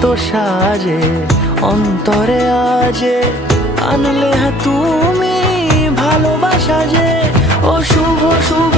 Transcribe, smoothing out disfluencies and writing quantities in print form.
কত সাজে অন্তরে আজে আনলে তুমি ভালোবাসা যে ও শুভ শুভ